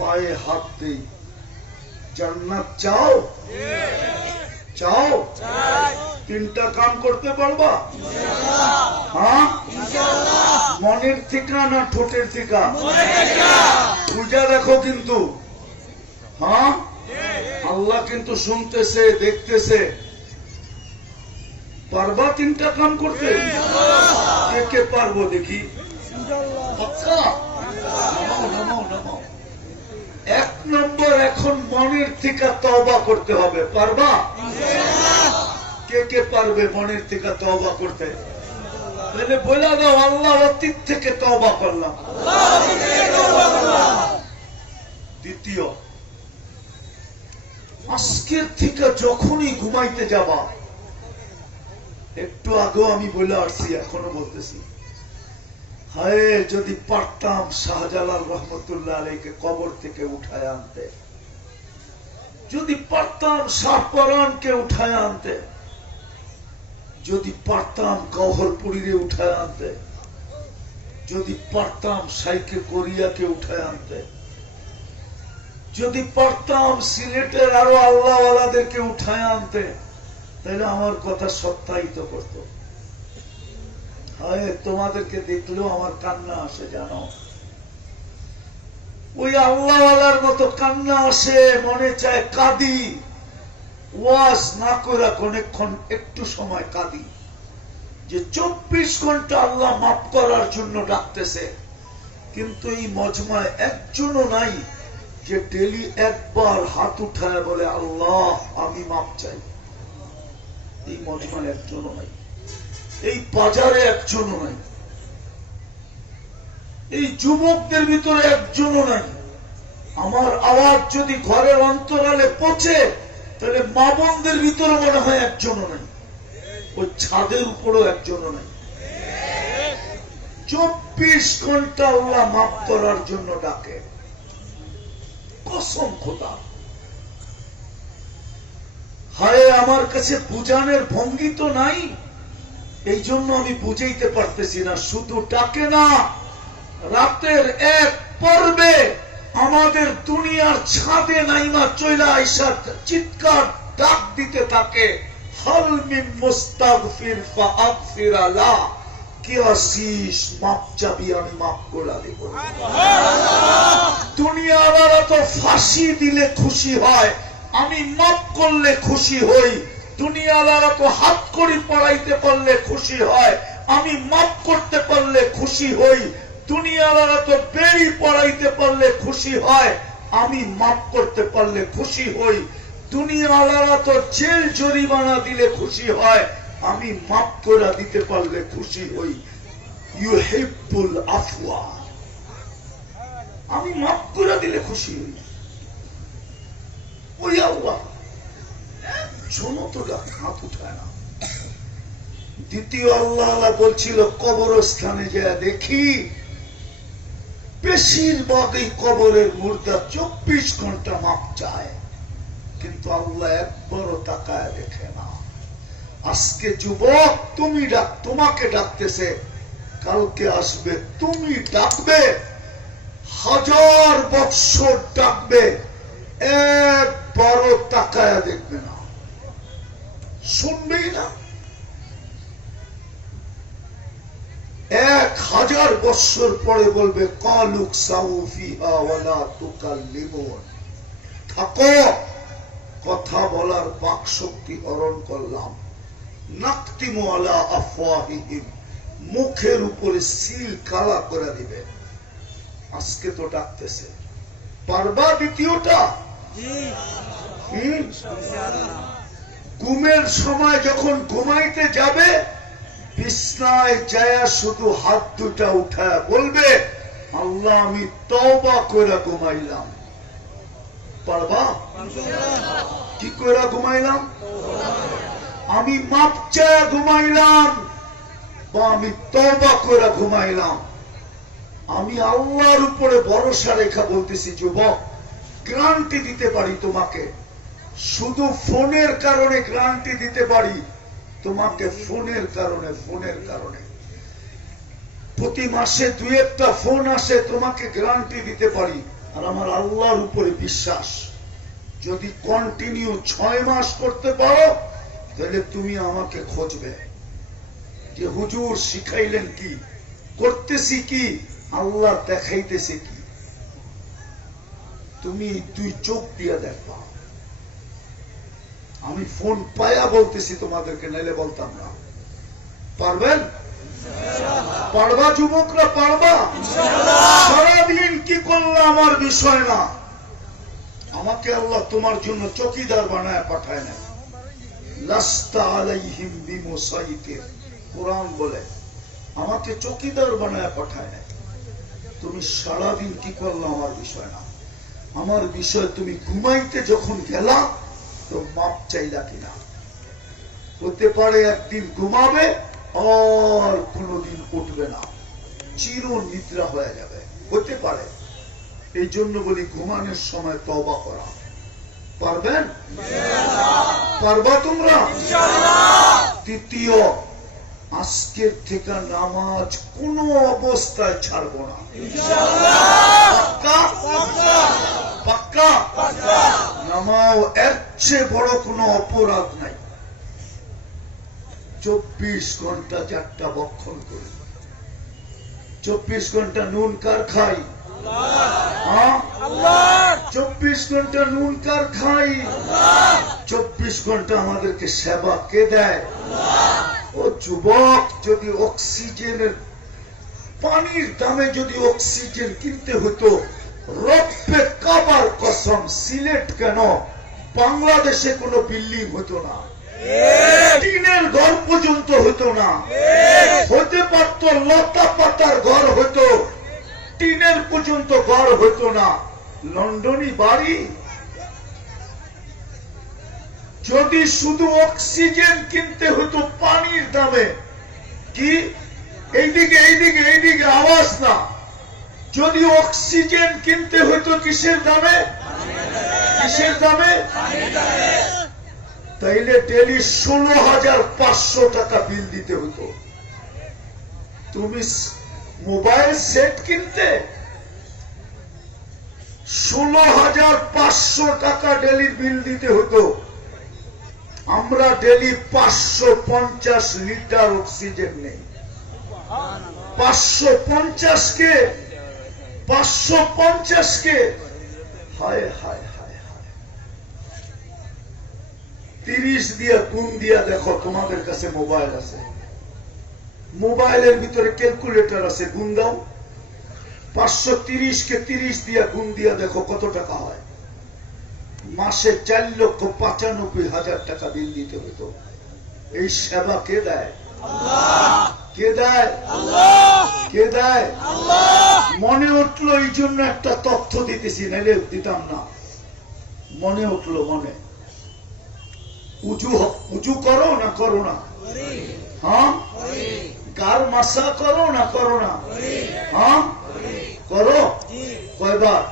পায়ে হাত দেই। জান্নাত চাও? চাও? তিনটা কাম করতে পারবা? হ্যাঁ, মনের থেকে না ঠোঁটের থেকে? বুঝা দেখো কিন্তু। হ্যাঁ, আল্লাহ কিন্তু শুনতেছে, দেখতেছে। পারবা তিনটা কাম করতে? কে কে পারবো দেখি? এক নম্বর, এখন মনের থেকে তওবা করতে হবে। পারবা? কে কে পারবে মনের থেকে তওবা করতে? তাহলে বলে দাও, আল্লাহ অতীত থেকে তওবা করলাম। দ্বিতীয়, আজকের থেকে যখনই ঘুমাইতে যাবা, একটু আগেও আমি বলে আসছি, এখনো বলতেছি, হায় যদি পারতাম শাহজালাল রহমতুল্লাহ আলাইকে কবর থেকে উঠায় আনতে, যদি পারতাম শাহপরানকে উঠায় আনতে, যদি পারতাম গওহরপুরীরে উঠায় আনতে, যদি পারতাম শাইখে কোরিয়াকে উঠায় আনতে, যদি পারতাম সিলেটের আরো আল্লাহওয়ালাদেরকে উঠায় আনতে, তাহলে আমার কথা সত্যায়িত করত। হায়, তোমাদেরকে দেখলেও আমার কান্না আসে, জানো। ওই আল্লাহওয়ালার মতো কান্না আসে, মনে চায় কাঁদি, ওয়াজ না করে অনেকক্ষণ একটু সময় কাঁদি, যে 24 ঘন্টা আল্লাহ মাফ করার জন্য ডাকতেছে, কিন্তু এই মজমায় একজনও নাই যে ডেলি একবার হাত উঠায় বলে আল্লাহ আমি মাফ চাই। এই মজমায় একজনও নাই, এই বাজারে একজনও নাই, এই যুবকদের ভিতরে একজনও নাই। আমার আওয়াজ যদি ঘরের অন্তরালে পৌঁছে, তাহলে মা বোনদের ভিতরে মনে হয় একজনও নাই, ওই ছাদের উপরও একজনও নাই। 24 ঘন্টা আল্লাহ মাফ করার জন্য ডাকে, কসম খোদা। হায়, আমার কাছে বুঝানোর ভঙ্গি তো নাই, এই জন্য আমি বুঝাইতে পারতেছি না। শুধু ডাকে না, রাতের এক পর্বে আমাদের দুনিয়ার ছাদে নাইমা চইলা আইসা চিৎকার ডাক দিতে থাকে, হাল মিন মুস্তাগফির ফাগফির লা, কি আসিস, মাপ চাবি, আমি মাপ করে দেব। দুনিয়াওয়ালা তো ফাঁসি দিলে খুশি হয়, আমি মাপ করলে খুশি হই। দুনিয়াওয়ালা তো হাত কড়ি পড়াইতে পারলে খুশি হয়, আমি মাপ করতে পারলে খুশি হই। দুনিয়াওয়ালা তো বেড়ি পড়াইতে পারলে খুশি হয়, আমি মাপ করতে পারলে খুশি হই। দুনিয়াওয়ালা তো জেল জরিমানা দিলে খুশি হয়, আমি মাপ করে দিতে পারলে খুশি হই। ইউহিব্বুল আফওয়া, আমি মাপ করে দিলে খুশি হই। ওই আল্লাহ শোনো তো, হাত উঠায় না। দ্বিতীয় আল্লাহ বলছিল, কবরস্থানে যা দেখি বেশিরভাগ এই কবরের মুর্দা 24 ঘন্টা মাপ চায়, কিন্তু আল্লাহ একবারও তাকায় দেখে না। আজকে যুবক তুমি তোমাকে ডাকতেছে, কালকে আসবে তুমি ডাকবে, 1000 বৎসর ডাকবে, একবারও তাকায় দেখবে না, শুনবেই না। 1000 বৎসর পরে বলবে কালুক সাউফিহা ওয়ালা তুকাল্লিমুন, থাকো, কথা বলার বাক শক্তি হরণ করলাম। নাকতিমু আলা আফওয়াহিহিম, মুখের উপরে সিল কালা করে দিবে। আজকে তো ডাকতেছে, পারবা দ্বিতীয়টা? ঘুমের সময় যখন ঘুমাইতে যাবে, বিছনায় যায় শুধু হাত দুটা উঠায় বলবে আল্লাহ আমি তওবা করে ঘুমাইলাম। পারবা? কি করে ঘুমাইলাম? আমি মাপ চায় ঘুমাইলাম, বা আমি তওবা করে ঘুমাইলাম। আমি আল্লাহর উপরে ভরসা রেখা বলতেছি, যুবক গ্যারান্টি দিতে পারি তোমাকে, শুধু ফোনের কারণে গ্যারান্টি দিতে পারি তোমাকে, ফোনের কারণে প্রতি মাসে 2-1টা ফোন আসে, তোমাকে গ্যারান্টি দিতে পারি আর আমার আল্লাহর উপরে বিশ্বাস। যদি কন্টিনিউ 6 মাস করতে পারো তাহলে তুমি আমাকে খুঁজবে যে হুজুর শিখাইলেন কি, করতেছি কি, আল্লাহ দেখাইতেছে কি। তুমি 2 চোখ দিয়ে দেখবা। আমি ফোন পায়া বলতেছি তোমাদেরকে, নাইলে বলতাম না। পারবেন? পারবা যুবকরা, পারবা? সারাদিন কি করলে আমার বিষয় না। আমাকে আল্লাহ তোমার জন্য চকিদার বানায় পাঠায় না। লাস্তা আলাইহিম বিমুসাইতির, কোরআন বলে আমাকে চকিদার বানায় পাঠায় না। তুমি সারাদিন কি করলে আমার বিষয় না। আমার বিষয় তুমি ঘুমাইতে যখন গেলা তো মাপ চাইলা কিনা। হতে পারে একদিন ঘুমাবে আর কোনদিন উঠবে না, চির নিদ্রা হয়ে যাবে, হতে পারে। এই জন্য বলি ঘুমানোর সময় তওবা করা। পারবেন? পারবা তোমরা? তৃতীয়, আজকের থেকে নামাজ কোন অবস্থায় ছাড়বো না। পাক্কা? নামাও, এর চেয়ে বড় কোনো অপরাধ নাই। 24 ঘন্টা 4টা বক্ষণ করি। 24 ঘন্টা নুন কার খাই? 24 ঘন্টা নুন কার খাই? 24 ঘন্টা আমাদেরকে সেবা কে দেয়? ও যুবক, যদি অক্সিজেনের, পানির দামে যদি অক্সিজেন কিনতে হতো, রব্বে কাবার কসম, সিলেট কেন বাংলাদেশে কোনো বিল্ডিং হতো না, টিনের ঘর পর্যন্ত হতো না। হতে পারত লতা পাতার ঘর হতো, টিনের পর্যন্ত ঘর হতো না। লন্ডনী বাড়ি। যদি শুধু অক্সিজেন কিনতে হতো পানির দামে, কি এইদিকে এইদিকে এইদিকে আওয়াজ না, যদি অক্সিজেন কিনতে হতো কিসের দামে? কিসের দামে? তাইলে ডেলি 16,500 টাকা বিল দিতে হতো। তুমি মোবাইল সেট কিনতে 16,500 টাকা ডেলি বিল দিতে হতো। আমরা ডেলি 550 লিটার অক্সিজেন নেই। 550 কে 550 কে হায় হায় হায় হায়। 30 দিয়া গুণ দিয়া দেখো, তোমাদের কাছে মোবাইল আছে, মোবাইলের ভিতরে ক্যালকুলেটর আছে, গুণ দাও। 530 কে 30 দিয়া গুণ দিয়া দেখো কত টাকা হয়। মাসে 4,95,000 টাকা বিল দিতে হতো। এই সেবা কে দেয়? কে দেয়? কে দেয়? মনে উঠলো, এই জন্য একটা তথ্য দিতেছি, নাইলে দিতাম না। মনে উঠলো, মনে। উজু করো না করো না? হ্যাঁ। গার মাসা করো না করো না? হ্যাঁ করো। কয়বার?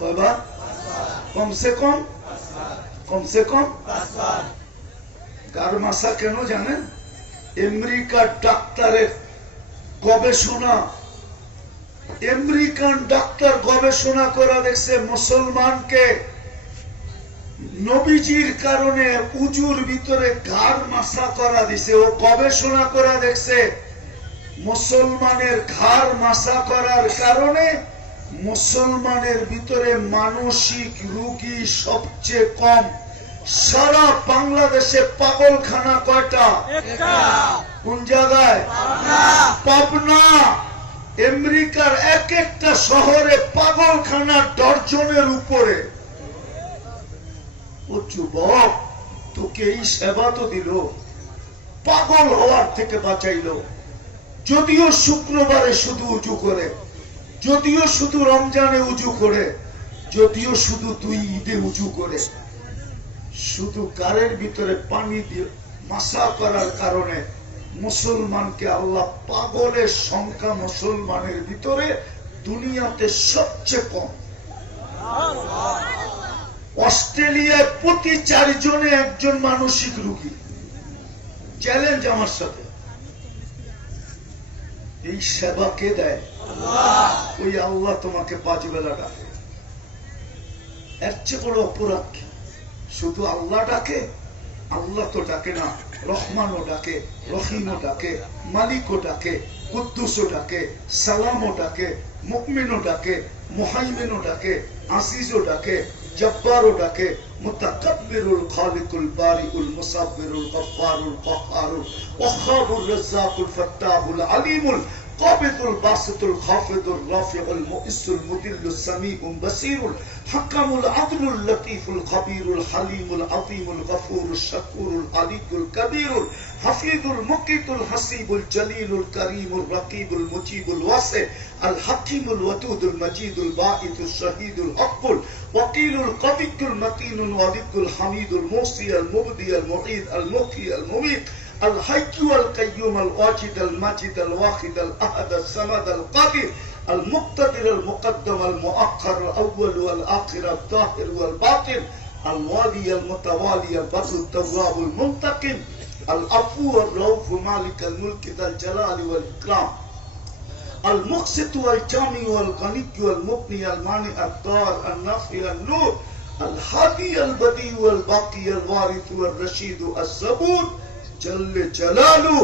কয়বার? কমসে কম, কমসে কম। গার মাসা কেন জানেন? আমেরিকার ডাক্তারের গবেষণা, আমেরিকান ডাক্তার গবেষণা করে দেখছে মুসলমানকে নবীজির কারণে উজুর ভিতরে ঘাড় মাসা করা দিছে। ও গবেষণা করে দেখছে মুসলমানের ঘাড় মাসা করার কারণে মুসলমানের ভিতরে মানসিক রোগী সবচেয়ে কম। সারা বাংলাদেশে পাগলখানা কয়টা? কোন জায়গায়? পাবনা। আমেরিকার এক একটা শহরে পাগলখানা ডজনের উপরে। ও যুবক, তোকে এই সেবা তো দিল, পাগল হওয়ার থেকে বাঁচাইল। যদিও শুক্রবারে শুধু উজু করে, যদিও শুধু রমজানে উজু করে, যদিও শুধু 2 ঈদে উজু করে, শুধু গারের ভিতরে পানি দিয়ে মাসা করার কারণে মুসলমানকে আল্লাহ, পাগলের সংখ্যা মুসলমানের ভিতরে দুনিয়াতে সবচেয়ে কম। অস্ট্রেলিয়ায় প্রতি 4 জনে একজন মানসিক রোগী। চ্যালেঞ্জ আমার সাথে। এই সেবা কে দেয়? ওই আল্লাহ তোমাকে 5 বেলা ডাকে। এর চেয়ে বড় অপরাধ কি? শুধু আল্লাহ ডাকে? আল্লাহ তো ডাকে না, রহমানও ডাকে, রহিমও ডাকে, মালিকও ডাকে, কুদ্দুসও ডাকে, সালামও ডাকে, মুমিনও ডাকে, মুহাইমিনও ডাকে, আজিজও ডাকে, জব্বারও ডাকে, মুতাকাব্বিরুল খালিকুল বারিউল মুসাব্বিরুল গফফারুল কহ্হারুল ওয়াহ্হাবুর রাজ্জাকুল ফাত্তাহুল আলিমুল قابض الباسط الخافض الرافع المؤس المذل السميع بصير الحكم العدل اللطيف الخبير الحليم العظيم الغفور الشكور العلي الكبير الحفيظ المقيت الحسيب الجليل الكريم الرقيب المجيب الواسع الحكيم الودود المجيد الباعث الشهيد الحق الوكيل القوي المتين الولي الحميد الموصي المبدي المعيد المحيي المميت الحي والقيوم الواجد الماجد الواحد الأحد الصمد القادر المقتدر المقدم المؤخر الأول والآخر الظاهر والباطن الوالي المتوالي البر التواب المنتقم العفو الرؤوف مالك الملك ذا الجلال والإكرام المقسط والجامع والغني والمغني المانع الضار النافع النور الهادي البديع والباقي الوارث والرشيد الصبور জল্লে জালালু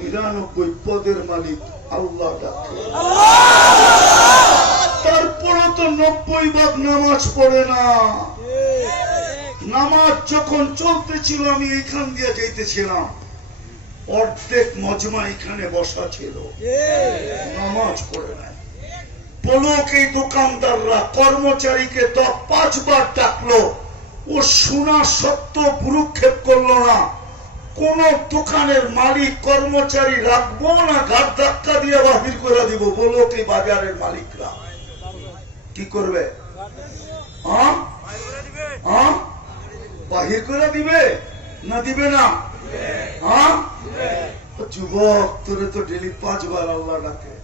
99 পদের মালিক আল্লাহ ডাকে। তারপরে তো 90 ভাগ নামাজ পড়ে না। নামাজ যখন চলতেছিল আমি এইখান দিয়ে যাইতেছিলাম, অর্ধেক মজমা এখানে বসা ছিল, নামাজ পড়ে নাই। পলক এই দোকানদাররা কর্মচারীকে 5 বার ডাকলো, ও শোনা সত্ত্বেও ভ্রুক্ষেপ করলো না। কোন দোকানের মালিক কর্মচারী রাখবো না, ঘাট ধাক্কা দিয়ে বাহির করে দিব। বলো কি বাজারের মালিকরা কি করবে? বাহির করে দিবে না দিবে না? যুবক, তোরে তো ডেলি 5 বার আল্লাহ ডাকে,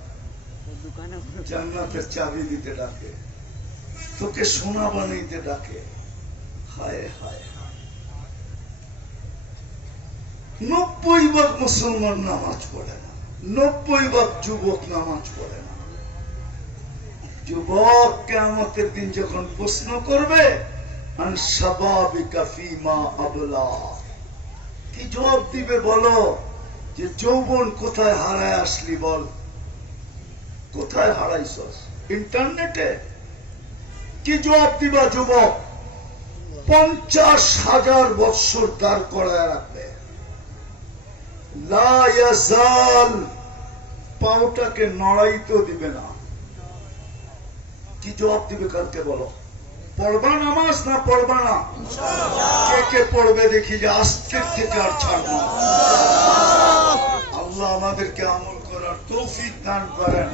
জান্নাতের চাবি দিতে ডাকে, তোকে সোনা বানাইতে ডাকে। হায় হায়, 90 ভাগ মুসলমান নামাজ পড়ে না, 90 ভাগ যুবক নামাজ পড়ে না। যুবক কিয়ামতের দিন যখন প্রশ্ন করবে, আন শাবাবিকা ফীমা আবলা, কি জবাব দিবে বলো? যে যৌবন কোথায় হারায় আসলি বল, কোথায় হারাইছস? ইন্টারনেটে? কি জবাব দিবা যুবক? 50,000 বৎসর দাঁড় করায় রাখবে, লা ইয়াজাল, পাওটাকে নড়াইতে দিবে না। কি জবাব দিবে কালকে বলো? পড়বা নামাজ না পড়বা না? কে কে পড়বে দেখি, যে আজকের থেকে আর ছাড়বো না। আল্লাহ আমাদেরকে আমল করার তৌফিক দান করেন।